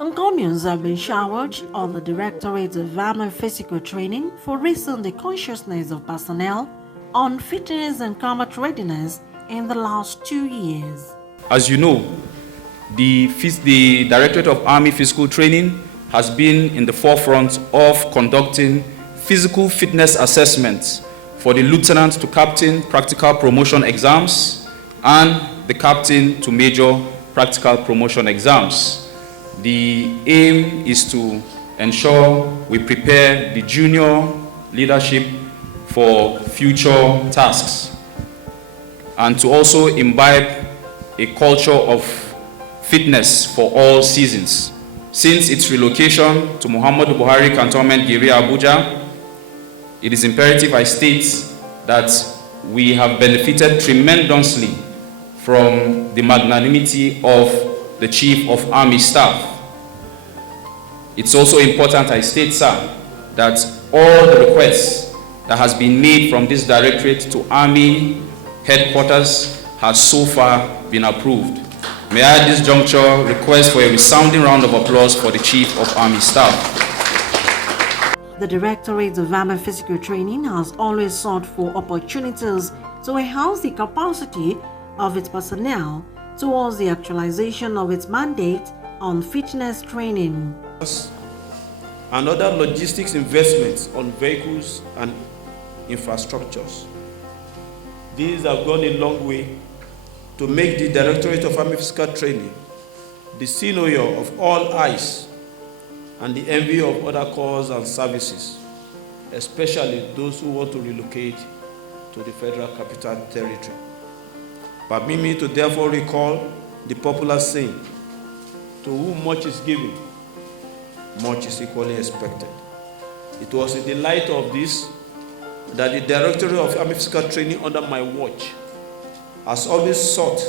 Encomiums have been showered on the Directorate of Army Physical Training for raising the consciousness of personnel on fitness and combat readiness in the last 2 years. As you know, the Directorate of Army Physical Training has been in the forefront of conducting physical fitness assessments for the lieutenant to captain practical promotion exams and the captain to major practical promotion exams. The aim is to ensure we prepare the junior leadership for future tasks and to also imbibe a culture of fitness for all seasons. Since its relocation to Muhammadu Buhari Cantonment Giri Abuja, it is imperative I state that we have benefited tremendously from the magnanimity of the Chief of Army Staff. It's also important I state, sir, that all the requests that has been made from this directorate to Army headquarters has so far been approved. May I at this juncture request for a resounding round of applause for the Chief of Army Staff. The Directorate of Army Physical Training has always sought for opportunities to enhance the capacity of its personnel towards the actualization of its mandate on fitness training. And other logistics investments on vehicles and infrastructures. These have gone a long way to make the Directorate of Army Physical Training the scenario of all eyes and the envy of other corps and services, especially those who want to relocate to the Federal Capital Territory. Permit me to therefore recall the popular saying, to whom much is given, much is equally expected. It was in the light of this that the Directorate of Army Physical Training under my watch has always sought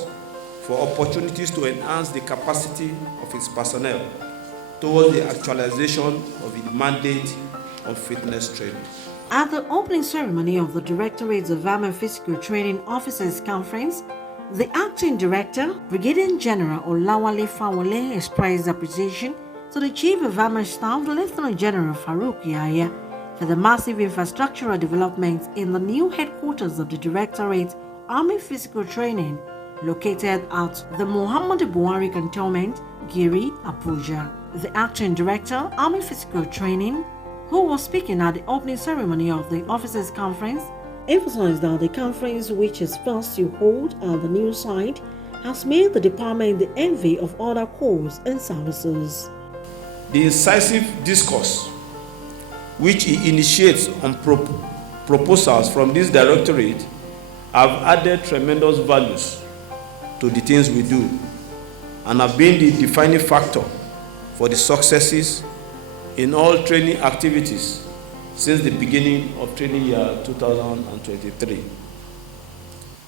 for opportunities to enhance the capacity of its personnel towards the actualization of the mandate of fitness training. At the opening ceremony of the Directorate of Army Physical Training Officers Conference, the Acting Director, Brigadier General Olawale Fawole, expressed appreciation to the Chief of Army Staff, Lieutenant General Farouk Yahaya, for the massive infrastructural developments in the new headquarters of the Directorate Army Physical Training, located at the Muhammadu Buhari Cantonment, Giri, Abuja. The Acting Director, Army Physical Training, who was speaking at the opening ceremony of the Officers' Conference, emphasized that the conference, which is first to hold at the new site, has made the department the envy of other corps and services. The incisive discourse, which he initiates on proposals from this directorate, have added tremendous values to the things we do and have been the defining factor for the successes in all training activities since the beginning of training year 2023. It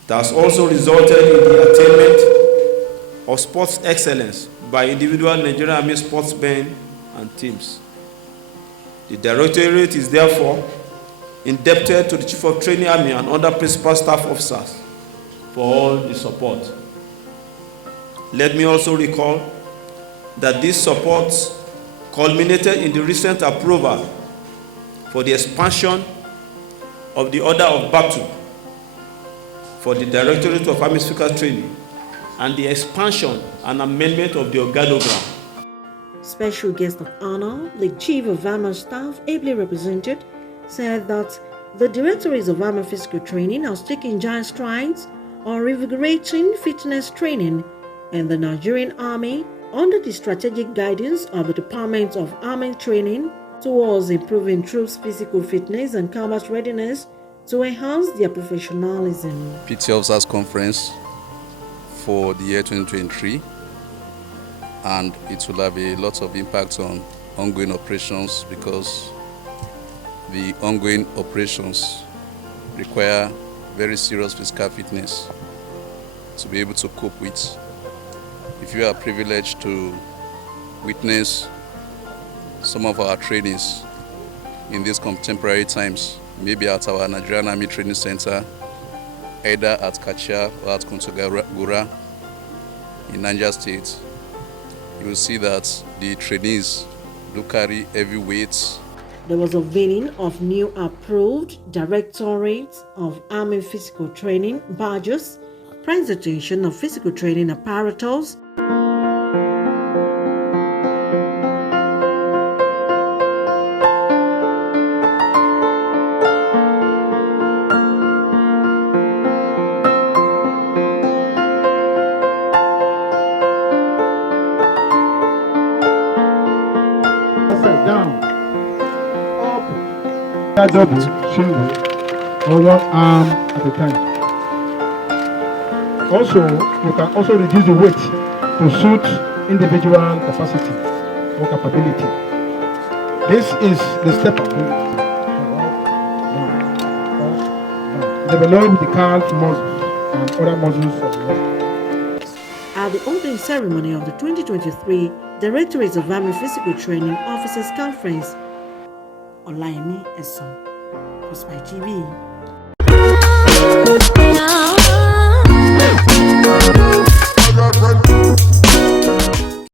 has also resulted in the attainment of sports excellence by individual Nigerian Army sportsmen and teams. The Directorate is therefore indebted to the Chief of Training Army and other principal staff officers for all the support. Let me also recall that this support culminated in the recent approval for the expansion of the Order of Battle for the Directorate of Army Physical Training and the expansion and amendment of the organogram. Special guest of honor, the Chief of Army Staff, ably represented, said that the Directorate of Army Physical Training has taken giant strides on revigorating fitness training in the Nigerian Army under the strategic guidance of the Department of Army Training towards improving troops' physical fitness and combat readiness to enhance their professionalism. PT Officers Conference for the year 2023, and it will have a lot of impact on ongoing operations because the ongoing operations require very serious physical fitness to be able to cope with. If you are privileged to witness some of our trainings in these contemporary times, maybe at our Nigerian Army Training Center, either at Kachia or at Kontagora in Niger State, you will see that the trainees do carry heavy weights. There was unveiling of new approved Directorates of Army Physical Training badges, presentation of physical training apparatus, double, single, or one arm at a time. Also, you can also reduce the weight to suit individual capacity or capability. This is the step up. Develop the calf muscles and other muscles of the leg. At the opening ceremony of the 2023 Directorates of Army Physical Training Officers Conference, Olayemi Eson, Prosper TV.